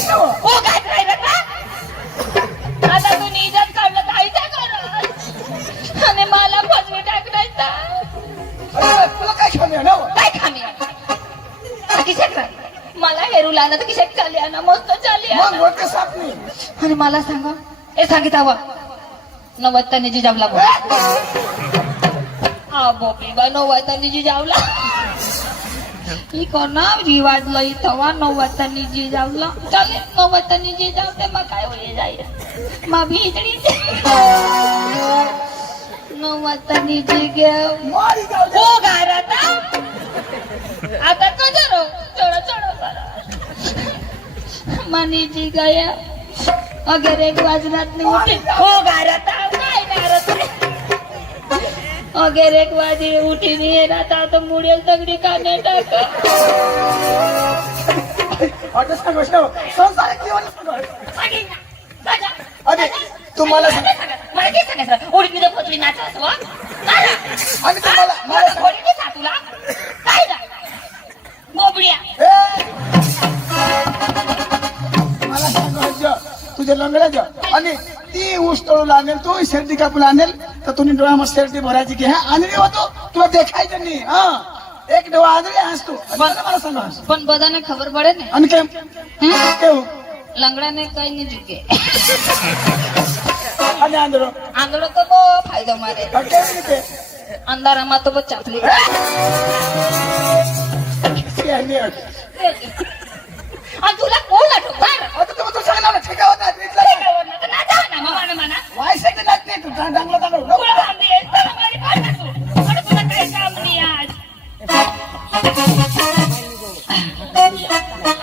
हो काय राहिलं का आता तू निजात काढलं जायचं कर आणि मला फसवी टाकायचा तुला काय खामी आहे ना काय खामी किशात राहिलं मला हेरू आणा तर किशात चाली आणा मस्त चाली मग वरते साप नाही आणि मला सांगा हे सांगित हवा नवत्ताने जी जावला बोपी बा नवत्ताने जी जावला ही कोणा रिवाजला इथवा नवत्ताने जी जावला चालेल नवत्ताने जी जावते मग काय होईल जाईल मग भीतडी नवत्ताने जी घेऊ हो घरात आता कजरो चढ चढ मनी जी गया अगर एक वाजनात नहीं उठे हो घरात काय घरात अगर एक वाजे उठी नहीं राहता तो मुड़ेल तगड़ी खाने टाक अरे सांग संसार जीवन अरे तुम्हाला मला काय सांगायचं उडी तुझ्या पत्री नाचस वा आणि तुम्हाला मला थोडी नाही था तुला काय ना मोबड्या मला सांग तुझ्या लंगड्याच्या आणि ती ऊस तळूला आणेल तो शेरडी कापूला आणेल तर तुम्ही डोळ्यामध्ये शेरडी भरायची की हा आणली होतो तुला देखायचं नाही हा एक डोळा आणले हसतो मला सांगा पण बधाने खबर पडे ना आणि काय लंगड़ा ने कहीं नहीं झुके आणि आंधळो आंधळो तो बो फायदा मारे अंधारा मा तो बो चापली आणि तुला कोण आठवणार आता तुम्ही सांगणार ना ठेका होता ना जाऊ ना मामा म्हणा वायसाठी नाच नाही तू चांगला चांगला तुला सांगते चला माझी पाठ तू आणि तुला काय काम नाही आज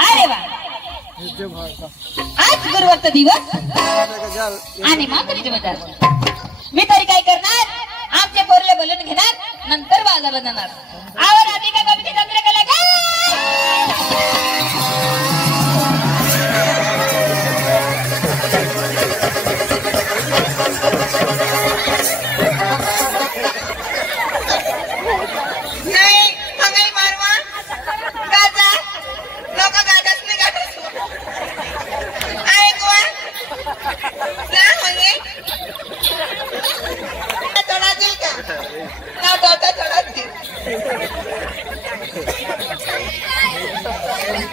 अरे वा आज गुरुवारचा दिवस आणि मात्र बजार मी तरी काय करणार आमच्या पोरीला बोलून घेणार नंतर बाजारात जाणार आवर आधी का कविते चंद्रकला का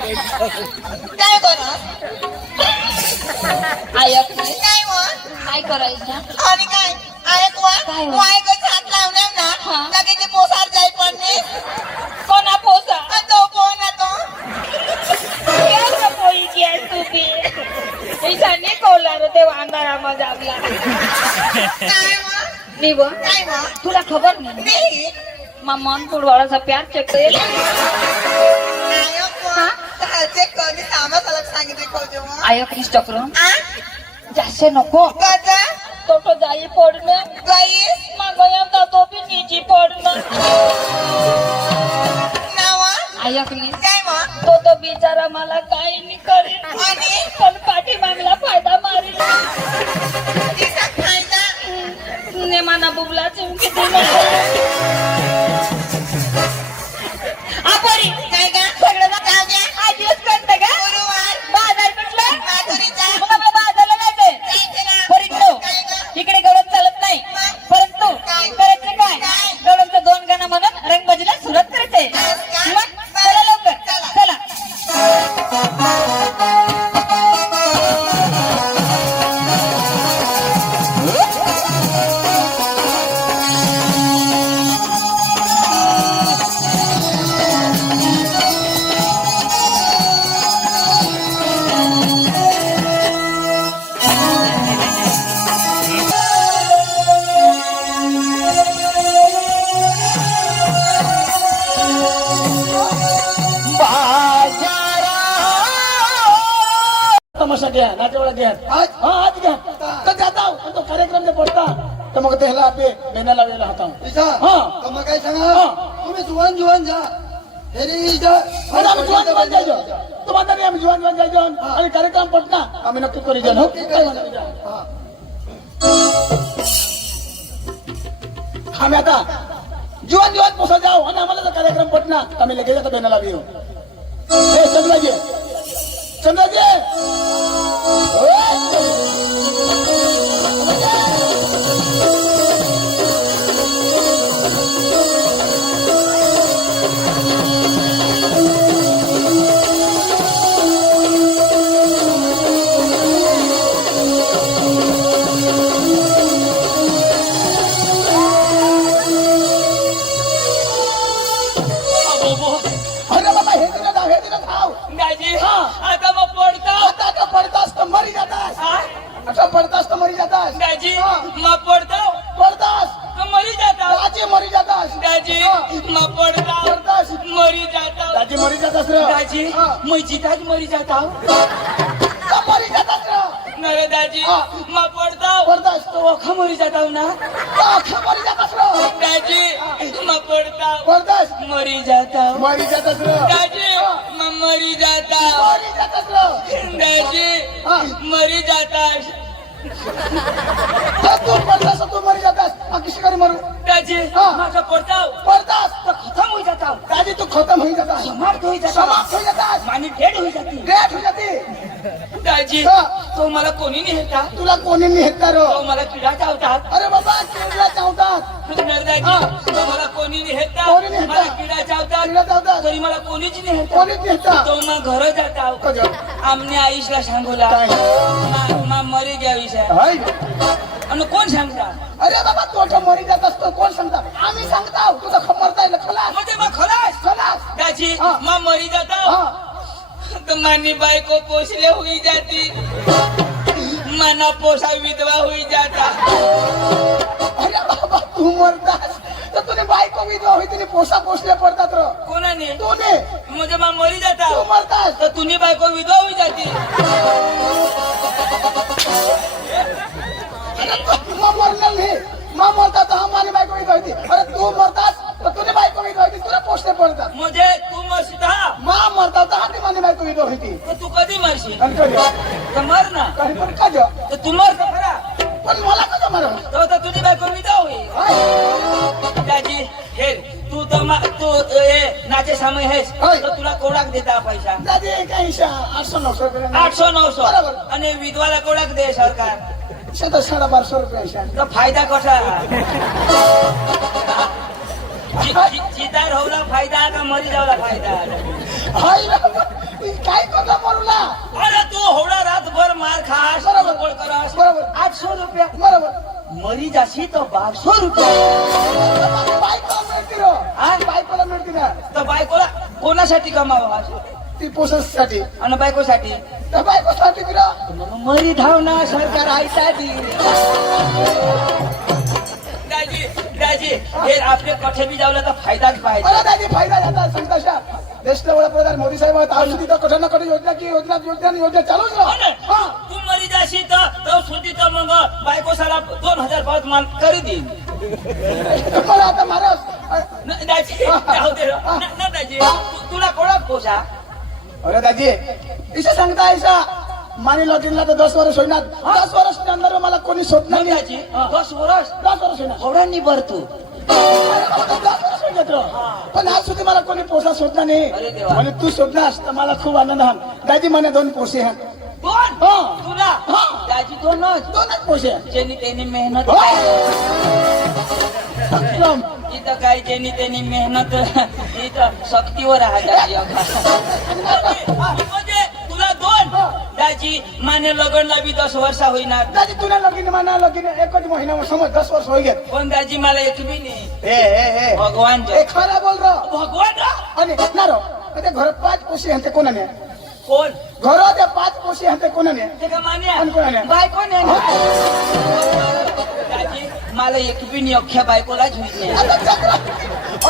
काय करा आयक काय काय करायचं आणि काय आयक वायकच हात लावणार ना लगेच पोसार जाय पण कोणा पोसा तो कोणा तो एवढं पोई की आहे तू बी ईशाने कोलार ते अंधारा मजा आपला काय मी व काय तुला खबर नाही मा मन पुडवाळाचा प्यार चेक करेल आयक चक्र जास्त नको तो जाई पडणं मागया तो बी निजी पडणं आयक तो बिचारा मला काही नाही करेल पण पाठी मागला फायदा मारेल नेमाना बुबला चिमकी आपरी काय का सगळं काय घ्या आज दिवस करते का गुरुवार बाजार कुठला माधुरीचा मग आपल्या बाजारला जायचंय परिचय इकडे गवत चालत नाही परंतु करायचं काय गवळचं दोन गाणं म्हणून रंगबाजीला सुरुवात करायचंय मग चला लवकर चला तमाशा घ्या नातेवाडा घ्या आज घ्या तर जाता तो कार्यक्रम जे पडता तर मग त्याला आपले मेना लावलेला होता मग काय सांगा तुम्ही जुवान जा आम्ही जुवान जायचो तुम्हाला नाही आम्ही जुवान जायचो आणि कार्यक्रम पडता आम्ही नक्की करी जाणं आम्ही आता जुवान पोसा जाऊ आणि आम्हाला जर कार्यक्रम पटना आम्ही लगेच आता मेना लावी हे समजा चंद्राजी अरे बाबा हे दिलं धाव दाजी हा. आता मग पडतो आता पडतास तर मरी जातास आता पडतास तर मरी जातास दाजी हा. मग पडतो पडतास तर मरी जाता दाजी मरी जातास दाजी हा. मग पडता पडतास मरी जाता दाजी मरी जातास र दाजी हा. मग जिताच मरी जाता का मरी जातास र नरे दाजी हा. मग पडता पडतास तो अखा मरी जाता ना का अख्खा मरी जातास र दाजी मग पडता पडतास मरी जाता मरी जातास र दाजी मग मरी जाता मरी जातास र दाजी हा. मरी जाता तर तू पडतास तू मरी जातास कशी करी मरू दाजी हा. माझा पडता पडतास तर खतम होई जाता दाजी तू खतम होई जातास समाप्त होई जाता समाप्त होई जातास मानी डेड होई जाती ग्रेट होई जाते दाजी हा. तो मला कोणी नाही हेता तुला कोणी नेता र तो मला किडा चावतात अरे बाबा केरला चावतात नरदाजी हा. तो मला कोणी नाही हेता कोणी नाही हेता. मला किडा चावतात केरला चावतात तरी मला कोणीच नाही हेता कोणीच नेता तो मग घर जाता कजो आमने आईशला सांगोला काय? मा मरी घ्या विषय हाय आणि कोण सांगता अरे बाबा तोटा मरी जात असतो कोण सांगता आम्ही सांगता तुझा खबरता येईल खलास म्हणजे मग खलास खलास दाजी हा. मा मरी जाता हा तो मानी बायको पोसले हुई जाती मना पोसा विधवा हुई जाता अरे बाबा तू मरतास तर तुझे बायको विधवा होई तिने पोसा पोसले पडतात र कोणाने तू ने म्हणजे मा मरी जाता तू मरतास तर तुम्ही बायको विधवा हुई जाती अरे तू मरणार नाही मा मरता तर हमारी बायको विधवा होती अरे तू मरतास तर तुझे बायको विधवा होती तुला पोसले पडतात म्हणजे तू मरशील हा मा मरता तर हाती मानी बायको विधवा होती तर तू कधी मरशील आणि कधी तर मर ना काही पण कजो तर तू मर तर खरा पण मला कजो मारू तर तुझी बायको विधवा होईल दाजी हे तू तर तू नाचे समय आहेस होय. तर तुला कोडाक देता पैसा दादी काही 800-900 रुपये 800-900 बरोबर. आणि विधवाला कोडाक दे सरकार 1250 रुपये ईशा तर फायदा कसा जितार होवला फायदा का मरी जावला फायदा हाय बाबा, काय करतो मरूला अरे तू होवला रातभर मार खास बरोबर. गोळ करास बरोबर. 800 रुपया बरोबर मरी जाशी तर 1200 रुपया बायकोला मिळते रो हा? बायकोला मिळते ना तर बायकोला कोणासाठी कमावा ती पोसासाठी आणि बायकोसाठी त्या बायकोसाठी तिला मरी धावना सरकार आयसाठी दाजी दाजी हे आपले कठे बी जावला तर फायदाच पाहिजे मला दादी फायदा झाला संतोषा देशला वडाप्रधान मोदी साहेब आज सुद्धा कठोर ना कठोर योजना की योजना चालूच हो ना? हा तू मरी जाशी तर सुधी तर मग बायको साला 2000 पाच मान करी देईन मला आता महाराज दाजी जाऊ दे रे. ना दाजी तुला कोणाक पोसा अरे दादी इसे सांगता ऐसा मानी लॉटिनला तर 10 वर्ष होईना 10 वर्ष अंदर मला कोणी शोधणार मग दाजी 10 वर्ष 10 वर्ष होईना होडांनी भर तू पण आज सुधी मला कोणी पोसा शोधला अरे नाही देवा. म्हणे तू शोधलास तर मला खूप आनंद हा दादी म्हणे 2 पोसे हा दोन हा. तुला हा. दाजी दोनच 2च पोसे ज्यांनी त्यांनी मेहनत हो. इथं काय ज्यांनी त्यांनी मेहनत इथं सक्तीवर आहे दाजी म्हणजे तुला दोन दाजी माने लगनला बी 10 वर्ष होईना दादी तुला लगीन माना लगीन एकच महिना समज 10 वर्ष होई गेल पण दाजी मला एक बी नाही ए भगवान ए खरा बोल रो भगवान रा? आणि ना रो ते घर 5 पोसे हते कोणाने कोण घर ते 5 पोसे हते कोणाने ते का मान्या कोण कोणाने बायको नाही ना? दाजी मला एक बी नाही अख्ख्या बायकोलाच होईल नाही आता चक्र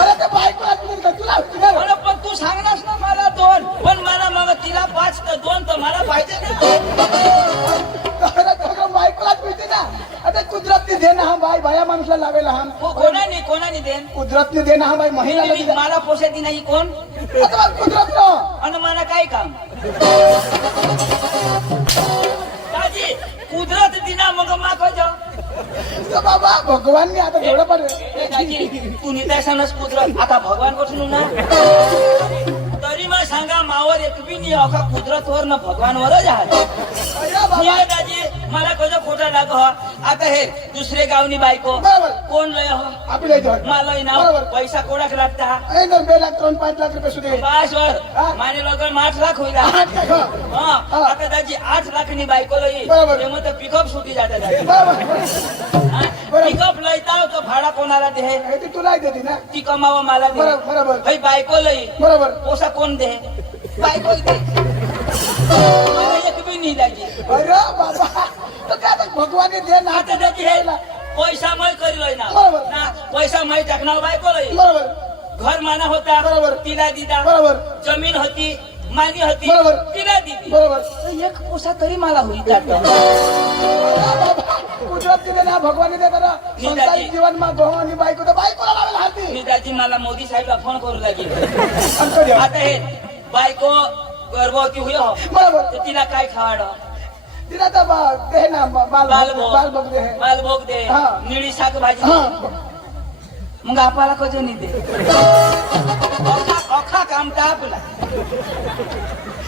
अरे ते बायको तुला तुला अरे पण तू सांगणार ना मला 2 पण मला मग तिला 5 तर 2 तर मला पाहिजे ना अरे बायकोलाच मिळते ना आता कुदरतने दे ना हा बाई बाया माणूसला लावेला हा कोणाने देन कुदरतने दे ना हा बाई महिलाला दिला मला पोसायची नाही कोण आता कुदरत नो आणि मला काय काम दाजी कुदरत दिना मग मागो बाबा भगवानने आता थोडं पण दाजी तू निदासनच कुदरत आता भगवान पासून ना तरी मग सांगा मावर एक बी नाही अखा कुदरतवर न भगवानवरच आहे अरे बाबा निया दाजी मला कसं खोटा लाग हो आता हे दुसरे गावनी बायको बरोबर. कोण लय हो आपल्या इथं मला ना बरोबर. पैसा कोणाक लागता ए, ना 2 लाख 5 लाख रुपये सुद्धा बस वर हा. माने लोक 8 लाख होईल आठ लाख, हा. हा हा. आता दाजी 8 लाखनी बायको लई बरोबर. तेव्हा तर पिकअप सुटी जाते दाजी बरोबर बरोबर. पिकअप लयता तो भाडा कोणाला दे हे ती तुला देते ना ती कमावा मला दे बरोबर, बरोबर. भाई बायको लई बरोबर पोसा कोण दे बायको दे मला एक बी नाही दाजी अरे बाबा तो काय आता भगवान दे ना आता त्याची हे पैसा मै करी ना बरोबर. ना पैसा मै टाकणार बायको लई बरोबर घर माना होता बरोबर. तिला दिला बरोबर जमीन होती मानी होती बरोबर. तिला दिली बरोबर तर एक पोसा तरी मला होईल जातो कुदरत दिले ना भगवान दे करा संसारिक जीवन मा गहू आणि बायको तर बायकोला लावेल हाती मी दाजी मला मोदी साहेबला फोन करू लागेल अंतर द्या. आता हे बायको गर्भवती हुई हो बरोबर तर तिला काय खावाड तिला तर दे ना बाल बघ दे बालभोग दे हा. निळी शाकभाजी हा मग आपल्याला कसं नाही दे अखा कामता आपला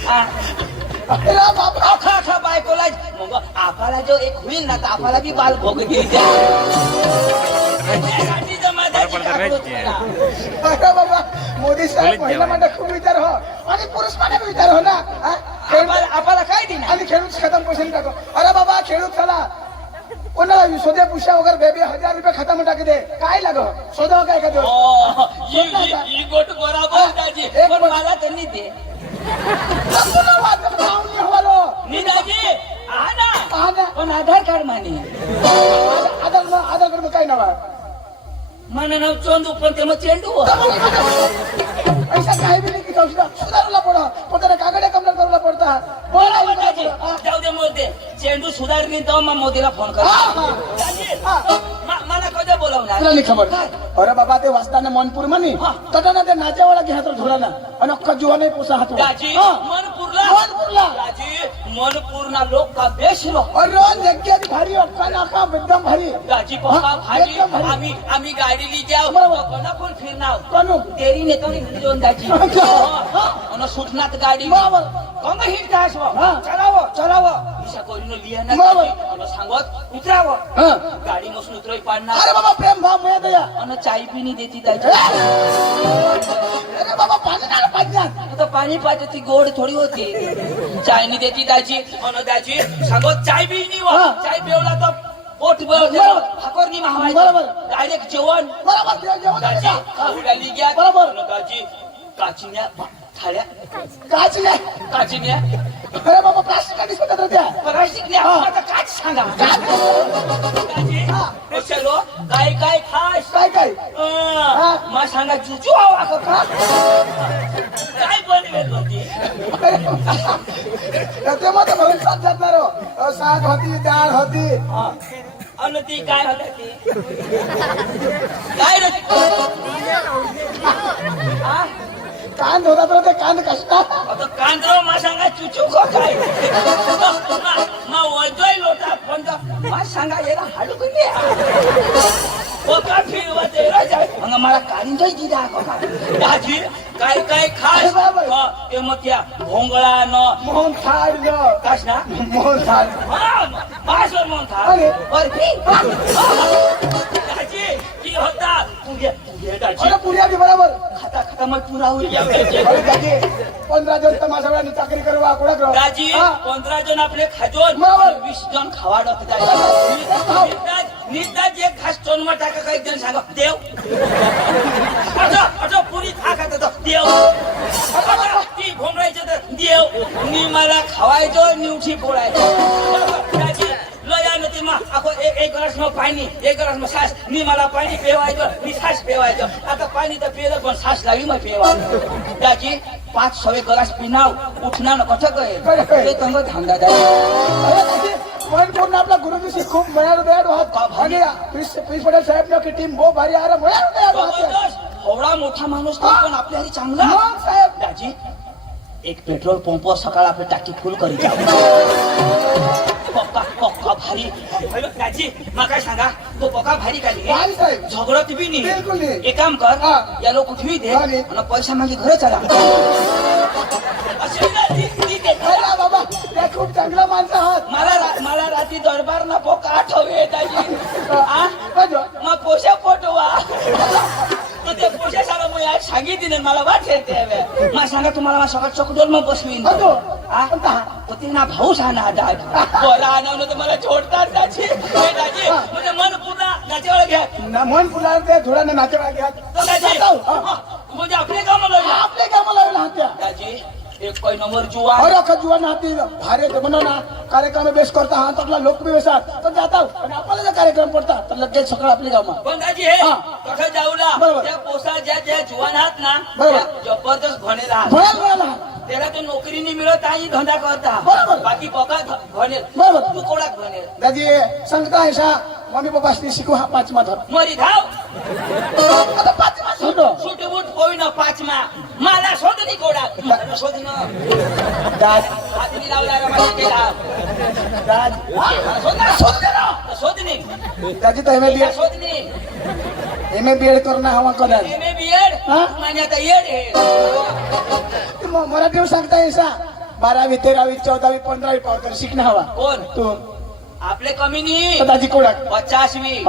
हा. अरे बाबा अखा बायकोला मग आपल्याला जो एक होईल ना तर आपल्याला बी बाल भोग देईल त्यासाठी जमा द्यायची का? अरे बाबा मोदी साहेब महिला मध्ये खूप विचार हो आणि पुरुष मध्ये विचार हो ना हा? आपल्याला काय देणार आणि खेळूच खतम पैसे टाको अरे बाबा खेळूच चला कोणाला सोदे पुष्या वगैरे बेबी 1000 रुपये खतम टाकी दे काय लाग सोदा काय का दिवस ही गोट बरोबर दाजी पण मला त्यांनी दे दाजी हा ना पण आधार कार्ड माने आधार कार्ड काय नाव माने नाव चोंदू पण ते मग चेंडू पैसा काही बी नाही सुधारला पडा पोताना कागडे कमला करूला पडता जाऊ दे मोदी चेंडू सुधारली तर मग मोदीला फोन कर मला कधी बोलवणार तुला नाही खबर अरे बाबा ते वाचताना मनपूर म्हणे तटाना ते नाच्यावाला घ्या तर धुराना आणि अख्खा जीवाने पोसा हात दाजी मनपूरला दाजी मनपूरना लोक का बेश लो अरे नेक्या भारी अक्का नाका एकदम भारी दाजी पप्पा भाजी एकदम भारी. आम्ही गाडी ली जाऊ बरोबर. कोणा कोण फिरणार कोण तेरी नेतो दोन दाजी आणि सुटनात गाडी बरोबर. कोण हिट जायस हा. चलावं दिशा करून लिया ना बरोबर. आणि सांगत उतरावं हा. गाडी मसून उतरई अरे पाडणार बाबा प्रेम भाव मिळत या आणि चाय पिणी देती दाजी अरे बाबा पाणी नाही पाणी आता पाणी पाहिजे ती गोड थोडी होती चाय नाही देती दाजी आणि दाजी सांगत चाय बी नाही हा. चाय पिवला तर पोट बरोबर. भाकर नाही बरोबर. महावायचं डायरेक्ट जेवण बरोबर जेवण दाजी उडाली घ्या बरोबर. आणि दाजी काचिन्या थाळ्या काच नाही काचिन्या अरे बाबा प्लास्टिक आणि स्वतः होत्या प्लास्टिक द्या आता काच सांगा दाजी हे चलो काय खास काय काय मग सांगा चुचू हवा का काय बनवेल होती ते मग भरून साथ जाणार साग होती डाळ होती अन ती काय होत ती काय रे हा? कांद होता तर ते कांद कष्टा आता कांद्रो मा सांगा चुचू को काय मा वजोय लोटा पण मा सांगा येला हाडू कुनी ओका फिरवा ते राजा मग मला कांदोय दिला का दाजी काय खास ते मग त्या भोंगळा न मोहन थाळ कास ना मोहन थाळ बासवर म्हणून था अरे. बर्फी दाजी की होता तुझे दाजी अरे पुऱ्या बी बरोबर खाता मग पुरा होईल अरे दादी 15 जण तमाशाला चाकरी करवा कोणा करू दाजी 15 जण आपले खाजोन बरोबर. 20 जण खावाडत निताज एक घास चोनवा टाका काही जण सांगा देव अच्छा पुरी खा खाता तो देव ती घोंगरायचं तर देव मी मला खावायचो निवठी फोडायचो दाजी लया नती मा ako एक ग्लास में पाणी एक ग्लास में सास मी मला पाणी पेवायचं मी सास पेवायचं आता पाणी तर पेलं पण सास लावी मग पेवायचं दाजी 5-6 ग्लास पिनाव उठणार न कथं कळे ते तंग धांदा द्या पण पूर्ण आपला गुरुजी खूप मयाळ होत आणि प्रिन्स पटेल साहेब की टीम बहुत भारी आ रहा मयाळ होत एवढा मोठा माणूस तो पण आपल्या घरी चांगला मग साहेब दाजी एक पेट्रोल पंपवर सकाळ आपली टाकी फुल करी जाऊ पक्का भारी दाजी मग काय सांगा तो पक्का भारी भारी काय साहेब झगडत बी बिलकुल नाही नाही. एक काम कर हा. या लोक उठवी दे हा, नाही. आणि पैसा मागे घर चला खूप चांगला माणसं आहात. मला रात्री दरबार ना पोका आठवे दाजी आ? अजो. मग पोशा पोटवा मग ते पोशा सारा मग आज सांगितले मला वाटते ते मग सांगा तुम्हाला सकाळ चौकडोल मग बसवीन अजो. आ? तो ते ना भाऊ सांगा बरं आणवलं तर मला जोडतात दाजी दाजी म्हणजे मन पूर्ण नाचेवाला घ्या ना मन पुन्हा ते थोडा नातेवाईक घ्या. तो दाजी म्हणजे आपले कामाला आपले कामाला लावला हात्या. दाजी एक कोई नंबर जुआ और अख्खा जुवान हाती भारे ते म्हणो ना कार्यक्रम बेस करता हा आपला लोक बी बेसात तर जाता आणि आपल्याला जर कार्यक्रम पडता तर लगेच सकाळ आपली कामं. पण दाजी हे हा. कसं जाऊला बरोबर. त्या पोसा ज्या जुवान आहात ना बरोबर. त्या जबरदस्त भनेल आहात भयाला त्याला तो नोकरी नाही मिळत आणि धंदा करता बरोबर. बाकी बघा भनेल बरोबर. तू कोणाक भनेल दादी सांगता आहे सा मम्मी पप्पासनी शिकू हा 5मा धर. मरी धाव आता 5मा सोडो. सुटबुट होई ना पाचमा मला शोध नाही कोडा शोध ना दाद हातनी लावला रमाला केला दाद शोध ना सोड दे ना. शोध नाही दादी तर एमए शोध नाही बीएड करणं हवा कदाच. एम ए बीएड हा? म्हणजे आता येड हे मराठीवर सांगता आहे सा 12वी 13वी 14वी 15वी पावतर शिकणं हवा. कोण तू आपले कमी नाही तर दादी कोणाक 50वी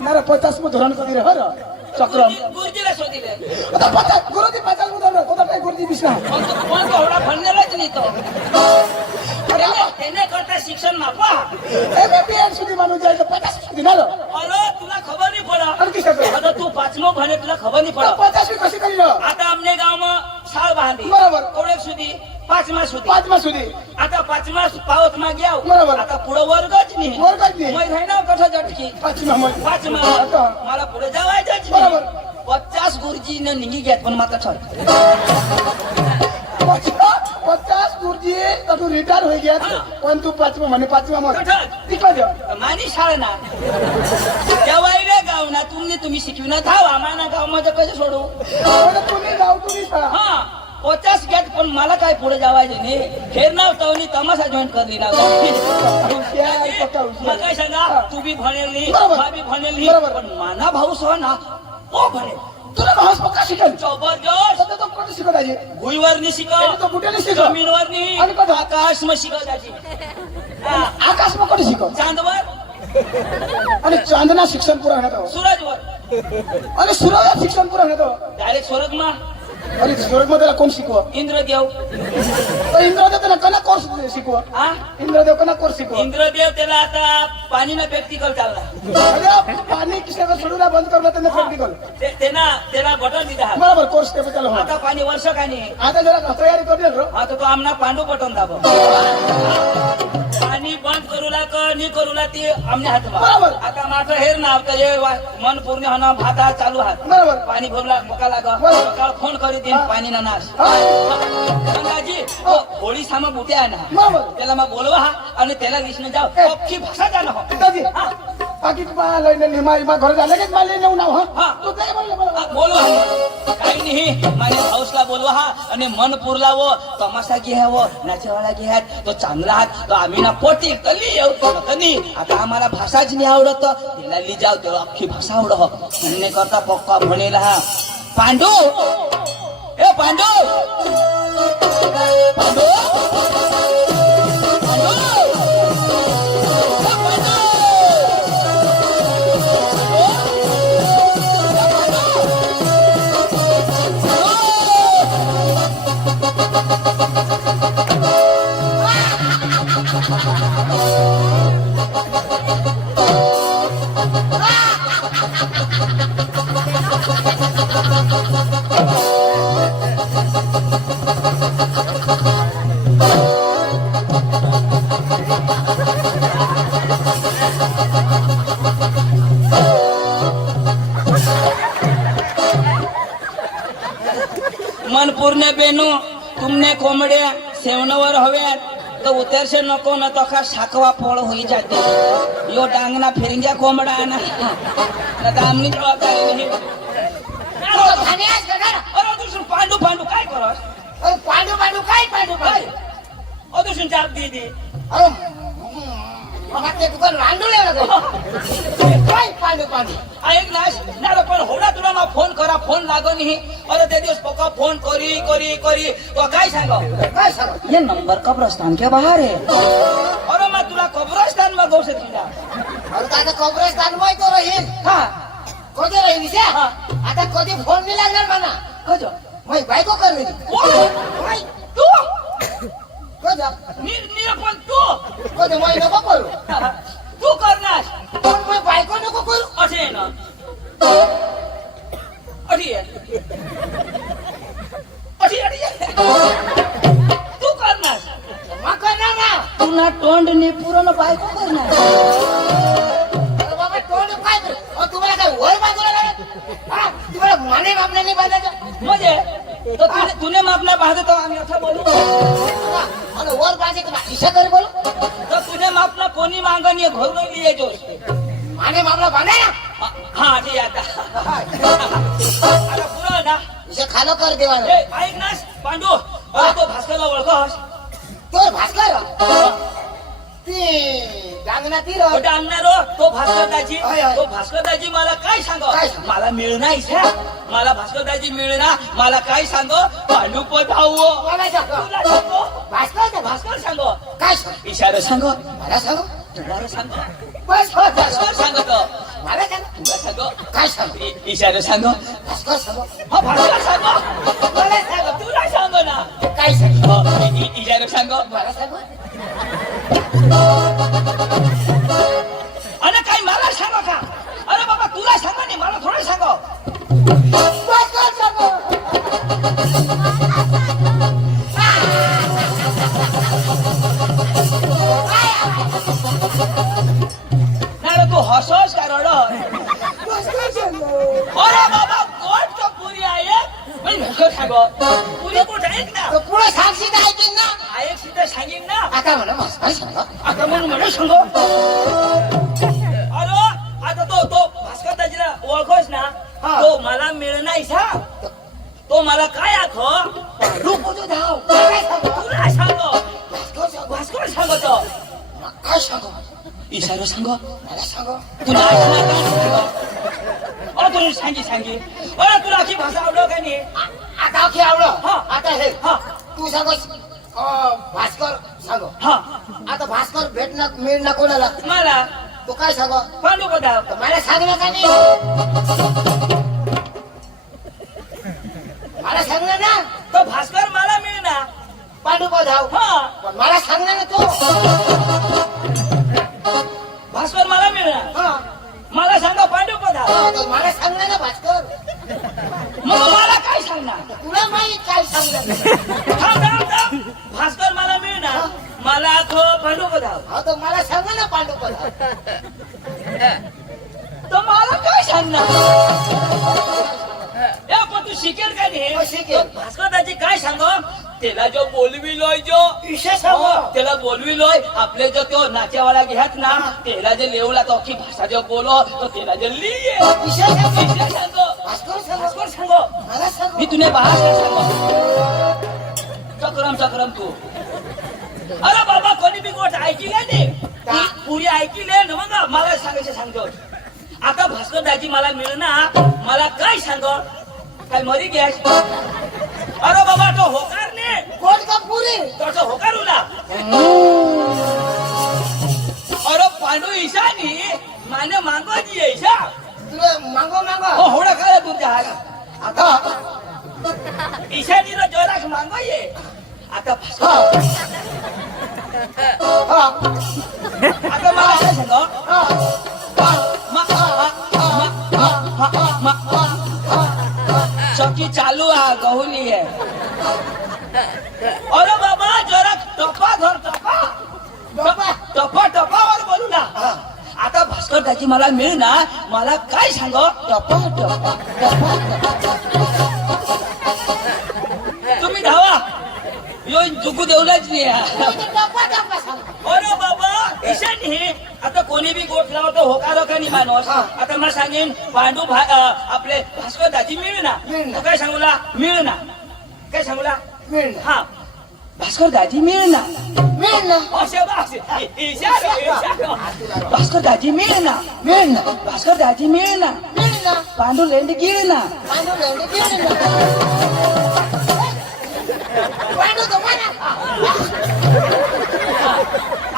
ना 50 मग धोरण कधी रे हर चक्रम गुरुजीला शोधिले आता 50 गुरुजी 50 मग धरण कोणता काय गुरुजी दिसला. पण एवढा भरलेलाच नाही तो त्याने करता शिक्षण नापा एमए बीएड सुधी माणूस जायचं 50 सुधी ना अरे तुला खबर नाही पडा आणखी सगळं आता तू पाचमो भने तुला खबर नाही पडा 50 कशी करी आता आमने गाव में साल बांधी बरोबर. कोडेक सुधी 5मा सुधी 5मा सुधी आता 5मा पावत मा ग्याव बरोबर. आता पुढे वर्गच नाही वर्गच नाही. मै आहे ना कठा झटकी 5मा मग 5मा आता. मला पुढे जावायचंच बरोबर. 50 गुरुजी ने निघी घेत पण माता छळ 50 गुरुजी तर तू रिटायर होई गया पण तू 5मा म्हणे 5मा मग कठा तिकडे जा. मानी शाळा ना जेवायले गाव ना तुम्ही शिकविना थाव आम्हाला गाव मध्ये कसं सोडू पण तुम्ही गाव तुम्ही शाळा. हा 50 घेत पण मला काय पुढे जावायचे नाही खेर नाव तवनी तमाशा जॉईन करली ना हुशार, पक्का मग हुशार. काय सांगा तू बी भनेल नाही बरोबर. मा बी भनेल नाही बरोबर. पण माना भाऊ सह ना ओ भनेल तुला भास पक्का शिकल जबरदस्त सध्या तो कोणी शिकवतायचे भुईवर नाही शिकव तो बुटेने शिकव जमीनवर नाही आणि कधी? आकाश मग शिकव त्याची आकाश मग कोणी शिकव चांदवर आणि चांदना शिक्षण पुरा होण्यात सूरजवर आणि सूरज शिक्षण पुरा होण्यात डायरेक्ट स्वर्ग मा आणि सूरज मध्ये कोण शिकव इंद्रदेव तर इंद्रदेव त्यांना कना कोर्स शिकव हा इंद्रदेव कना कोर्स शिकव इंद्रदेव त्याला आता पाणी ना प्रॅक्टिकल चालला अरे पाणी किशाला सोडूला बंद करला त्यांना प्रॅक्टिकल त्याला बटन दिला बरोबर कोर्स ते त्याला हो. आता पाणी वर्ष का नाही आता जरा तयारी करेल रो आता तो आमना पांडू बटन दाब पाणी बंद करूला का नाही करूला ते आमने हात बरोबर. आता माझं हेर नाव तर हे मन पूर्ण होणं भाता चालू हात बरोबर. पाणी भरला मका लागा बरोबर. सकाळ फोन करी देईन हा. पाणी ना नाश हा. संगाजी होळी सामा बुटे आहे ना बरोबर. त्याला मग बोलवा हा आणि त्याला विष्णू जाव ए. अख्खी भाषा जाणं हो दादी हा. बाकी तुम्हाला लઈને निमा घर झालं की मला नेऊ नाव हा. हा तू नाही बोलला मला बोलवा काही नाही माझ्या हाऊसला बोलवा हा आणि मन पुरला वो तमाशा घ्या वो नाचेवाला घ्या तो चांगला हात तो आम्ही ना पोटी कली येऊ कधी आता आम्हाला भाषाच नाही आवडत त्याला ली जाव तेव्हा अख्खी भाषा आवड म्हणणे करता पक्का म्हणेल हा पांडू ए पांडू पांडू मन पूर्ण बेनू तुमने कोंबड्या सेवनावर हव्यात तर उतरशे नको ना तो का शाकवा फळ होई जाते यो डांगना फिरिंग्या कोंबडा ना आता आमनी जबाबदारी नाही अरे दुसरं पांडू पांडू काय करस अरे पांडू पांडू काय पांडू काय अदुसून चाप दे दे मग ते दुकान रांडवले काय पाणी पाणी ऐक ना पण होडा तुला मग फोन करा फोन लागो नाही अरे ते दिवस पक्का फोन करी तो काय काय सांग ये नंबर कब्रस्तान के बाहर है अरे मैं तुला कब्रस्तान में घोषित किया अरे आता कब्रस्तान माहिती राहील हा कधी राहील विषय आता कधी फोन नाही लागणार म्हणा कजो मग बायको करली तू कधी निरपण तू कधी मग नको करू तू करणार पण मग बायको नको करू असे ना अठी तू करणार मग करणार ना तुला तोंड ने पूर्ण बायको करणार अरे बाबा तोंड काय करू तुम्हाला काय वर बाजूला लागत हा तुम्हाला माने मापणे नाही बांधायचं म्हणजे तो तूने मापना बांधे तो आम्ही असं बोलू आणि वर बाजे तुम्हाला इशा करे बोलो तो तुझे मापना कोणी मागणी आहे घरून लिये जो माने मामला बांधाय ना हा ठीक आता आता पुरा ना इशा खालो कर देवा ए ऐक ना पांडू अरे तो भास्करला ओळखस तो भास्कर ती डांगना ती रो कुठे आणणार तो भास्करदाजी होय, होय. तो भास्करदाजी मला काय सांग काय सांग? मला मिळणार मला भास्करदाजी मिळणार मला काय सांग पांडू पधाव मला सांग तुला सांगो भास्कर भास्कर सांगो काय सांग इशारा सांगो मला सांग तुम्हाला सांगो बस भास्कर सांगतो मला सांग तुला सांगो काय सांग इशारा सांगो भास्कर सांग हा भास्कर सांगो मला सांग तुला सांगो ना काय सांग इशारा सांगो मला सांग अरे काही मला सांगो का अरे बाबा तुला सांगा नाही मला थोडं सांगो भास्कर सांग नाही तू हसोस का रड भास्कर सांग अरे बाबा कोट तो पुरी आहे म्हणजे सांगो पुरी कोट ऐक ना तो पुढे साक्षी ऐकीन ना ऐक सीधा सांगेन ना आता म्हणा भास्कर सांग आता म्हणून सांगो अरे आता तो भास्कर दाजीला ओळखोस ना हा. तो मला मिळणार सा तो मला काय आखो रूप धाव काय सांग तुला सांगो भास्कर सांग भास्कर सांगतो काय सांग इशारा सांगो मला सांग तुला तुला सांगी अरे तुला की भाषा आवडो का नाही आता की आवडं हा. आता हे हा. तू सांग भास्कर सांग हा आता भास्कर भेटणार मिळणार कोणाला मला तू काय सांग पांडू पधाव मला सांगणार का नाही मला सांगणार ना तो भास्कर मला मिळणार पांडुपा धाव हा पण मला सांगणार ना तू भास्कर मला मिळणार हा मला सांगा पांडू पधाव हा, तर मला सांगणार ना भास्कर मग मला काय सांगणार तुला माहित काय सांगणार थांब. भास्कर मला मिळणार मला आखो पांडू पधाव हा तर मला सांग ना पांडुपा धाव तर मला काय सांगणार ए, पण तू शिकेल का नाही हो, शिकेल. भास्कर दाजी काय सांगो त्याला जो बोलविलोय जो विशेष सांग त्याला बोलविलोय आपले जो तो नाचेवाला घ्यात ना त्याला जे लेवला तो की भाषा जो बोलो तो त्याला जे लिये विशेष सांग इथे सांगो भास्कर सांग भास्कर सांगो मला सांग मी तुने बाहेर सांगो चक्रम तू अरे बाबा कोणी बी गोष्ट ऐकली नाही ती पुरी ऐकली ना मग मला सांगायचं सांगतो आता भास्कर दाजी मला मिळणार मला काय सांगो काय मरी गॅस अरे बाबा तो होकार ने कोण का पुरी तो होकार उला अरे पांडू ईशानी माने मांगो जी ईशा तुला मागो मागो हो होडा काय तुमच्या हात आता ईशानी रो जोरास मांगो ये आता हा हा आता मला काय सांगो हा चौकी चालू है गहुली है अरे बाबा जरा टपा धर टपा वर बोलू ना आता भास्कर दाजी मला मिळणार मला काय सांगो टपा तुम्ही धावा यो दुखू देऊलाच नाही अरे बाबा ईशान हे आता कोणी बी गोठ लावतो होकारो का नाही माणूस आता मला सांगेन पांडू आपले भास्कर दाजी मिळणार तो काय सांगूला मिळणार काय सांगूला मिळणार हा भास्कर दाजी मिळणार भास्कर दाजी मिळे ना मिळेल ना भास्कर दाजी मिळे ना मिळेल ना पांडू लेंड गिळे ना पांडू एवढे मिळेल ना पांडू तो म्हणा.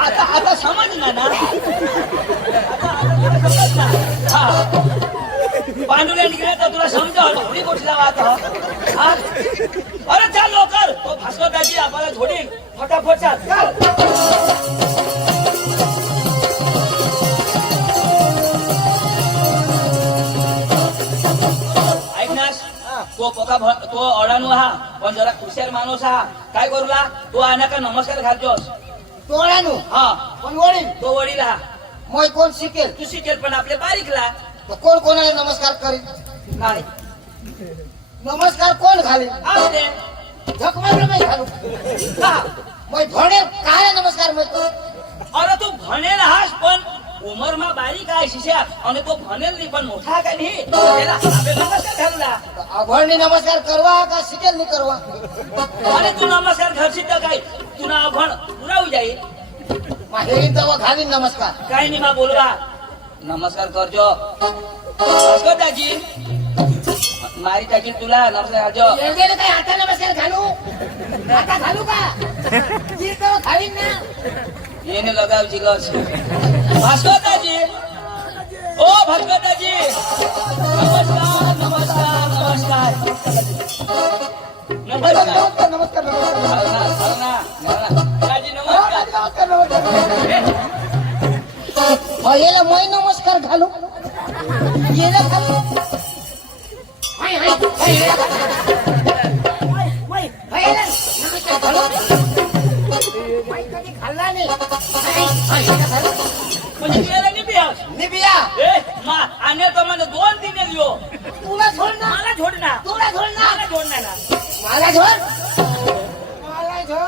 आता समजलं ना पांडू लेंड गिळे तर तुला समजावं थोडी गोष्ट लावा आता हा? अरे चाल लवकर तो भास्कर दाजी आपल्याला झोडील फटाफट चाल तो अडाणू हा पण जरा खुशाल माणूस हा काय करूला तो आना का नमस्कार घालतोस तोळानू हा पण वडील तो वडील हा मग कोण शिकेल तू शिकेल पण आपल्या बारीकला तर कोण कोणाला नमस्कार करेल नाही नमस्कार कोण घालेल असते झक मारलं नाही घालू हा. मग भणे काय नमस्कार म्हणतो अरे तू भनेल हास पण उमर मा बारीक आहे शिष्या आणि तो भनेल नाही पण मोठा का नाही त्याला आपले नमस्कार घालूला अभळणी नमस्कार करवा का शिकेल नाही करवा अरे तू नमस्कार घालशील तर काय तुला अभण पुराऊ जाईल माहेरीन तेव्हा घालीन नमस्कार काय नाही मा बोलवा नमस्कार करजो भास्कर दाजी मारी टाकी तुला नमस्कार करजो येळगेले काय आता नमस्कार घालू आता घालू का ती तेव्हा घालीन ना येणे लगावची गस भास्कर दाजी ओ भास्कर दाजी नमस्कार नमस्कार नमस्कार नमस्कार नमस्कार नमस्कार दाजी नमस्कार याला मै नमस्कार घालू येला घालू हाय हाय हाय याला नमस्कार घालू मै कधी खाल्ला नाही हाय हाय याला घालू म्हणजे गेला निबिया निबिया ए मा आने तो મને 2-3 लियो तुला छोड ना मला छोड ना तुला छोड ना मला छोड ना मला छोड मला छोड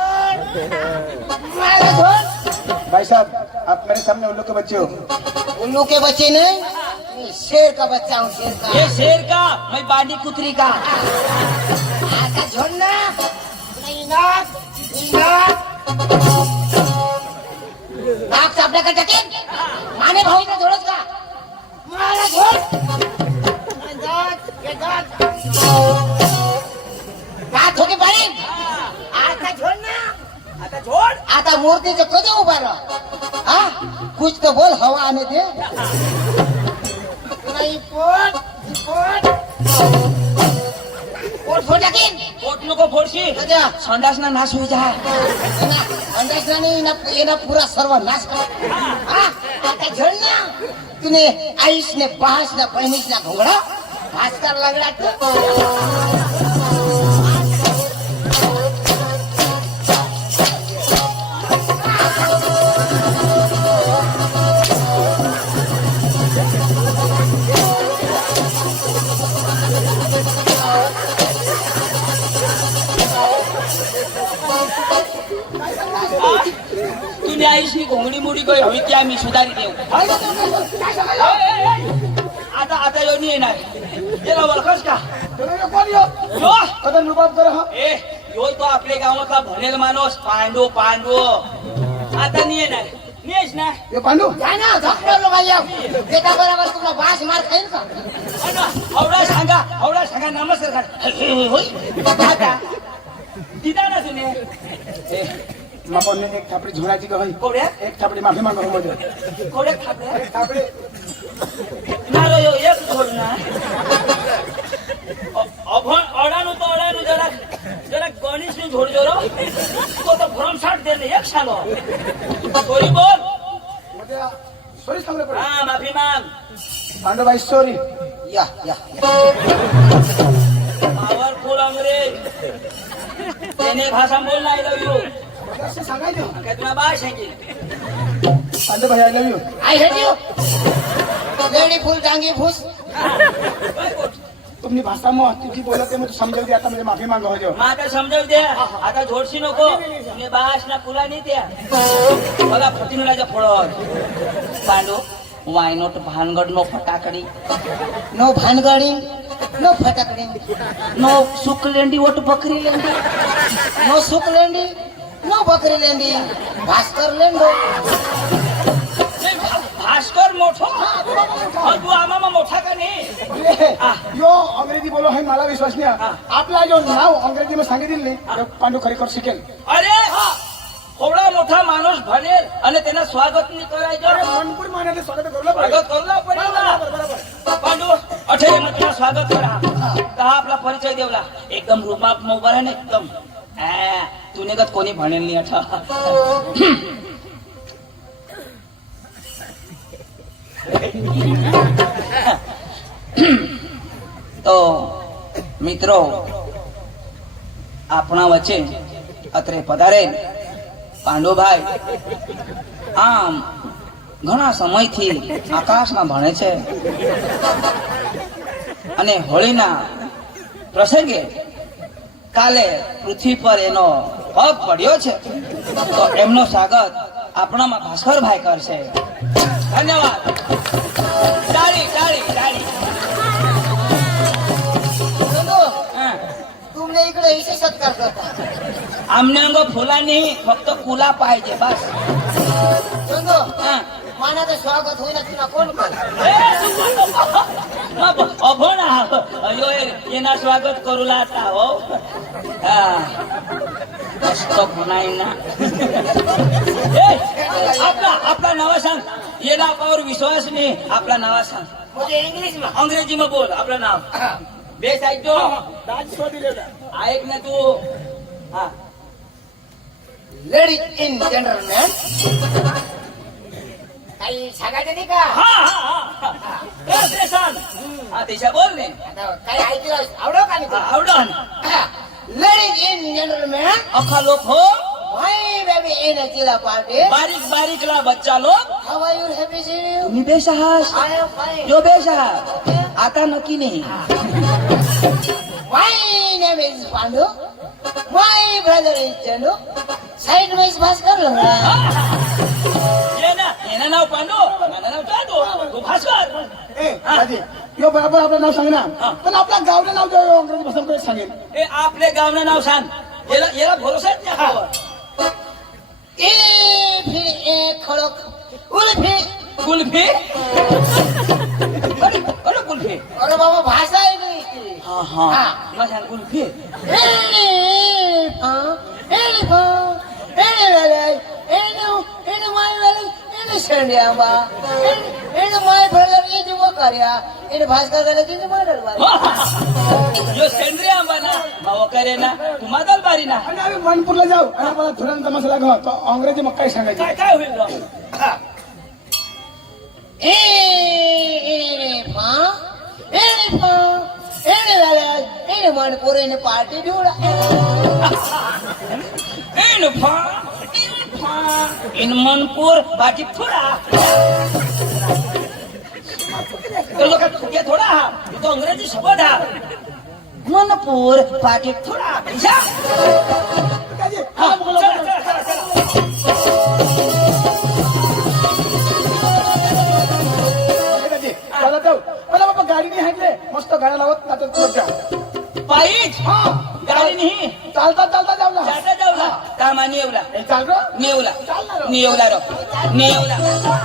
मला छोड भाई साहब आप मेरे सामने उल्लू के बच्चे हो उल्लू के बच्चे नहीं मैं शेर का बच्चा हूँ शेर का ये शेर का मैं बांडी कुतरी का आता छोड़ना नहीं नाक नाक सापडा का टकेन माने भाऊ का जोड़स का मारा छोड़ दात होके पाणी आता छोड़ना आता छोड आता मूर्तीचं कधी उभा राह हा कुछ तो बोल हवा आने दे नाही पोट पोट पोट फोटा की पोट नको फोडशी कद्या संडास ना नाश होई जा अंदाजनाने येना पूरा सर्व नाश कर हा आता झड ना तूने आईस ने बास ना बहिणीस ना घोंगडा भास्कर लागला तुने आईशी घोंगडी मुडी गई हवी त्या मी सुधारी देऊ आता आता येऊन येणार याला ओळखस का कोण यो यो कदम रुबाब कर हा ए यो तो आपल्या गावातला भनेल माणूस पांडू पांडू आता नाही येणार नेस ना ये पांडू काय ना झपडलो भैया बेटा बरोबर तुला बास मार खाईल का आवडा सांगा नमस्कार होय आता दिदा ना तुने आपण एक थापडी झोडायची का होई कोड्या एक थापडी माफी मागू मध्ये कोड्या खापल्या थापडी ना यो एक झोड ना अभण अडाणू तो अडाणू जरा गणेश ने झोड जोरो तो तो भ्रमसाट दे एक सालो सॉरी बोल मध्ये सॉरी सांगले पडे हा माफी माग पांडू भाई सॉरी या या पावरफुल अंग्रेज त्याने भाषा बोलना आय लव यू असे सांगायचं काय तुला बाय सांगेल पांडू भाई I love you I hate you lady फुल टांगी फुस तुमनी भाषा मग तुझी बोलते मग तू समजेल दे आता म्हणजे माफी मागो हो जो मग आता समजाव द्या आता झोडशी नको तुम्ही बास ना पुला नाही त्या बघा फटिनुलाच्या फळत पांडू वाय नोट भानगड नो फटाकडी नो भानगडी नो फटाकडी नो सुक लेंडी वट बकरी लेंडी नो सुक लेंडी नो बकरी लेंडी भास्कर लेंडो नाही, भास्कर मोठो मग तू आम्हाला मोठा का नाही यो अंग्रेजी बोलो है मला विश्वास नाही आपला जो नाव अंग्रेजी में सांगितलं नाही तो पांडू खरेखर शिकेल अरे थोडा मोठा माणूस भनेल आणि त्यांना स्वागत नाही करायचं मनपूर मानाने स्वागत करू स्वागत करू पडेल ना पांडू अठे मग तुला स्वागत करा का आपला परिचय देवला एकदम रुबाब मोबाईल आहे ना एकदम तू निघत कोणी भनेल नाही अठा तो મિત્રો આપણા વચ્ચે અત્રે પધારે પાંડુભાઈ આમ ઘણા સમયથી આકાશમાં ભણે છે અને હોળીના પ્રસંગે કાલે પૃથ્વી પર એનો પગ પડ્યો છે તો એમનો સ્વાગત આપણામાં ભાસ્કરભાઈ કરશે ધન્યવાદ તાળી તાળી તાળી હા. तुमने इकडे इथे सत्कार करता आमने अंग फुलांनी फक्त कुला पाहिजे बस चंदो हा. मानाचं स्वागत होईना तुला कोण कर अभण अयो येना स्वागत करू लाता हो मस्त पुन्हा ना आपला आपला नावा सांग येना पावर विश्वास नाही आपला नावा सांग म्हणजे इंग्लिश मा अंग्रेजी में बोल आपलं नाव बेस ऐकतो ऐक ना तू हा लेडीज इन जनरलमॅन काही सांगायचं नाही का हा ते सांग हा देशा बोल ने आता काही ऐकलं आवडो का नाही आवडण लेडीज इन जनरलमॅन अखा लोक हो माय बेबी इन अ जिला पार्टी बारीक बारीकला बच्चा लोक how are you happy see you तुम्ही बेस आहात आय एम फाईन जो बेस आहात आता नक्की नाही my name is Pandu my brother is Chandu side में इज भास्कर लंगडा येना नाव पांडू माझं नाव चांदू तू भास्कर ए राजे यो बरोबर आपलं नाव सांग ना पण आपल्या गावचं नाव जो अंग्रेजी भाषेमध्ये सांगेल ए आपले गावनं नाव सांग याला याला भरोसाच नाही हवा ए फिर ए खडक उल्फी कुल्फी अरे कुल्फी अरे बाबा भाषा इंग्लिश हा हा मला सांग कुल्फी भास्कर यो सेंद्रिय आंबा ना भाव करे ना तू मादल बारी ना आणि आम्ही मनपूरला जाऊ आणि मला धुरांचा मसाला घाव तो अंग्रेजी मग काय सांगायचं काय काय होईल राव? पार्टी ढोळा इन मनपूर बाटी थोडा तो लोक थुके थोडा हा तो अंग्रेजी शब्द हा मनपूर बाटी थोडा जा. हा, चला, चला, चला, चला. चला जाऊ मला बाबा गाडी नाही हाणले मस्त गाड्या लावत आता तुला जा पायीच हा गाडी नाही चालता चालता जाऊ ना जाता जाऊला कामा नेवला ए, चाल रो नेवला नेवला रो नेवला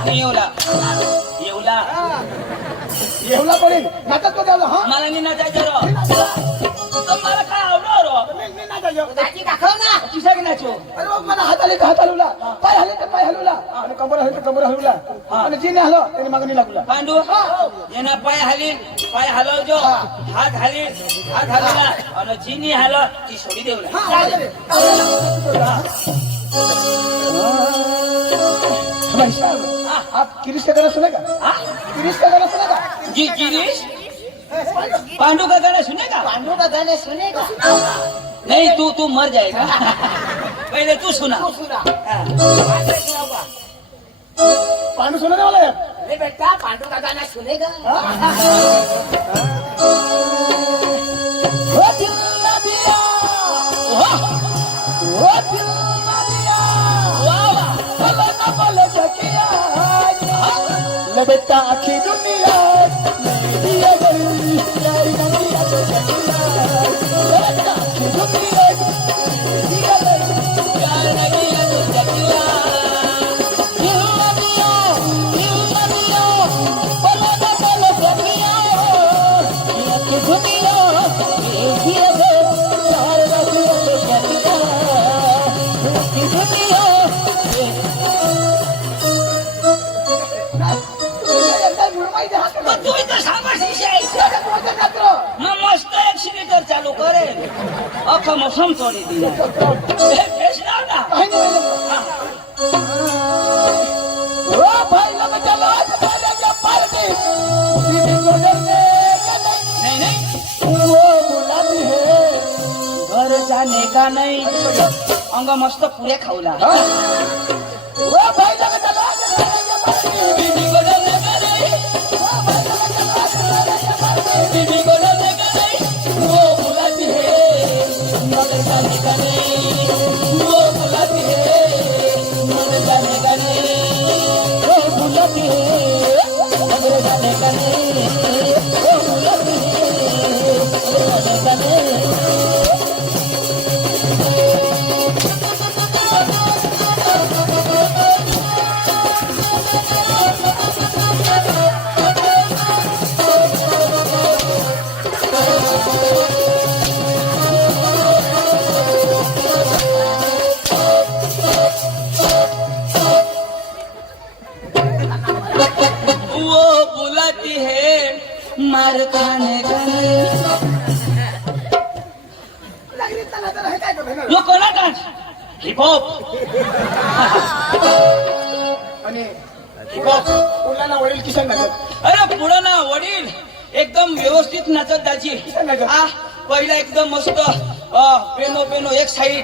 नेवला येवला येवला पडेल नाटक तो जाऊ हा मला नाही नाचायचं रो तो मला काय आवडो रो मी नाही जाऊ दाजी दाखव ना तुझ्या की नाचो अरे बाबा मला हात आले तर हात हलवला पाय हले तर पाय हलवला आणि कमर हले तर कमर हलवला आणि जिने हलो त्याने मागणी लागला पांडू येना पाय हाली पाय हलवजो हात हाली हात हलवला आणि जिनी हाल ती सोडी देवला भाई साहब आप किरीश का गाना सुनेगा किरीश का गाना सुनेगा जी गिरीश पांडू का गाना सुनेगा पांडू का गाने सुनेगा नहीं तू मर जाएगा पहले तू सुना तू सुना हाँ. पांडू सुनाने वाला है अरे बेटा पांडू का गाना सुनेगा वो दिल ना दिया वो दिल ना दिया बोले ना बोले जकिया ले बेटा आखी दुनिया दिया गई यारी ना दिया तो जकिया ले बेटा आखी दुनिया दिया गई यारी ना अख्खा मौसम तोडी दिला बेस लाव ना काही नाही ओ भाई लोग चलो आज बाजा पार्टी बीबी गुजरने का नहीं नहीं वो बुलाती है घर जाने का नहीं अंग मस्त पुरे खाऊला ओ भाई लोग चलो आज बाजा पार्टी बीबी को डरने का नहीं बीबी को डरने का नहीं वो बुलाती है मगर जाने का नहीं वो बुलाती है मगर जाने का नहीं वो बुलाती है मगर जाने का नहीं वो बुलाती है मगर जाने का नहीं वो बुलाती है मार खाने का नहीं लागली चला तर हे काय करणार यो कोणा डान्स हिप हॉप आणि हिपहॉप उरला वडील किशन नगर अरे पुढं ना वडील एकदम व्यवस्थित नाचत दाजी किशन नगर पहिला एकदम मस्त पेनो पेनो एक साईड